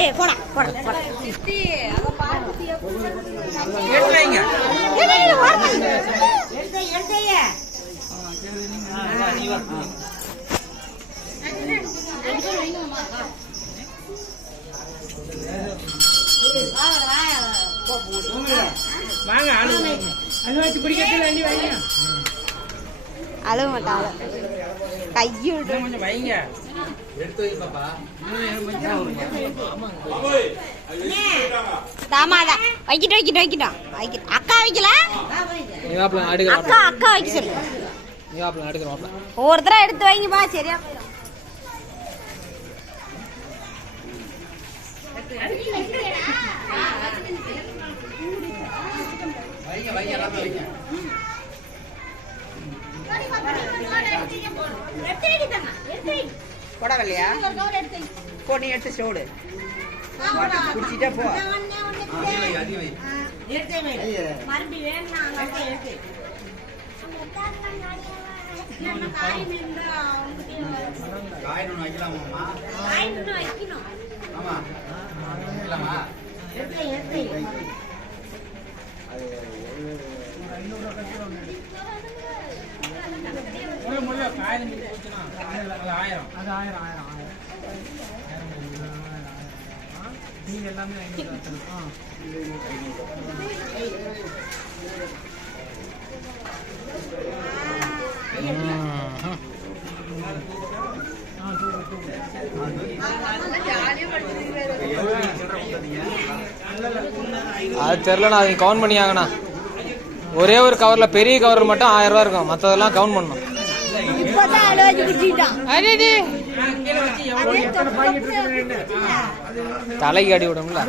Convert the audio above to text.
ஏய் போடா போடா போடா அத பார்த்து எடுங்க எடுங்க நீ வா வாங்க அழுவ வச்சு பிடிக்கிறதுல அள்ளி வைங்க அழுவ மாட்டாங்க கையை விட்டு கொஞ்சம் வைங்க எடுத்து வை பாப்பா தாமாடா வைக்கிட்டோம் அக்கா வைக்கல நீ வாப்ல அடுங்க அக்கா வைக்க சொல்லு நீ வாப்ல அடுங்க வாப்ல ஒவ்வொருத்தரா எடுத்து வைங்க பா சரியா போடவில்லையா போ நீ எடுத்து சோடு குடிச்சிட்டே போ நீங்க எல்லாமே அது தெரியலண்ணா அது கவுண்ட் பண்ணியாங்கண்ணா ஒரே ஒரு கவர்ல பெரிய கவர் மட்டும் 1000 ரூபா இருக்கும் மற்றதெல்லாம் கவுண்ட் பண்ணணும் தலைக்கு அடி விடும்ல